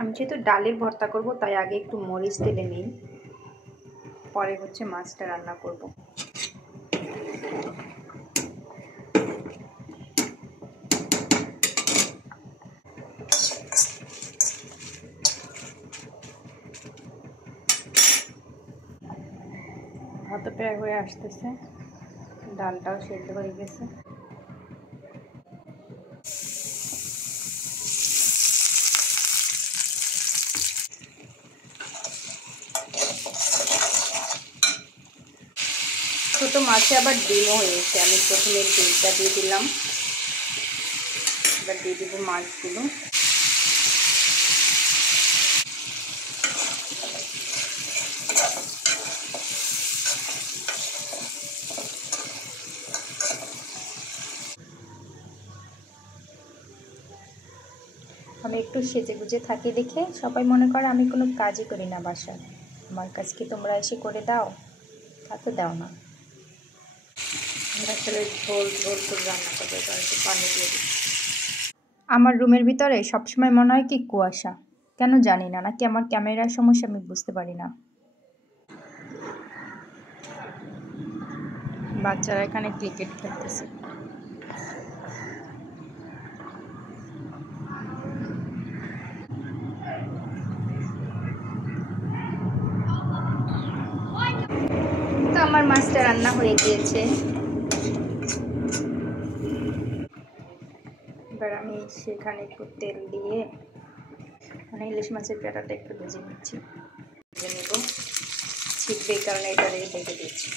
আমি যেহেতু ডালের ভর্তা করব তাই আগে একটু মরিচ তেলে নিই, পরে হচ্ছে মাছটা রান্না করব। ভাত প্রায় হয়ে আসতেছে, ডালটাও সেদ্ধ হয়ে গেছে। ছোট মাছে আবার ডিমও হয়েছে, আমি প্রথমে ডিমটা দিয়ে দিলাম, এবার দিয়ে দিব মাছগুলো। আমি একটু সেজে গুজে থাকি দেখে সবাই মনে করে আমি কোনো কাজই করি না বাসায়। আমার কাজ কি তোমরা এসে করে দাও? তা তো দাও না। আমরা আসলে ঝোল ঝোল করে রান্না করবো, এবার একটু পানি দিয়ে দিই। আমার রুমের ভিতরে সবসময় মনে হয় কি কুয়াশা, কেন জানি না, নাকি আমার ক্যামেরার সমস্যা আমি বুঝতে পারি না। বাচ্চারা এখানে ক্রিকেট খেলতেছে। তো আমার মাছটা রান্না হয়ে গিয়েছে, এবার আমি সেখানে একটু তেল দিয়ে মানে ইলিশ মাছের পেটাটা একটু ভেজে নিচ্ছি, ভেজে নেব, ছিটবে এই কারণে এটা রেখে দিচ্ছি।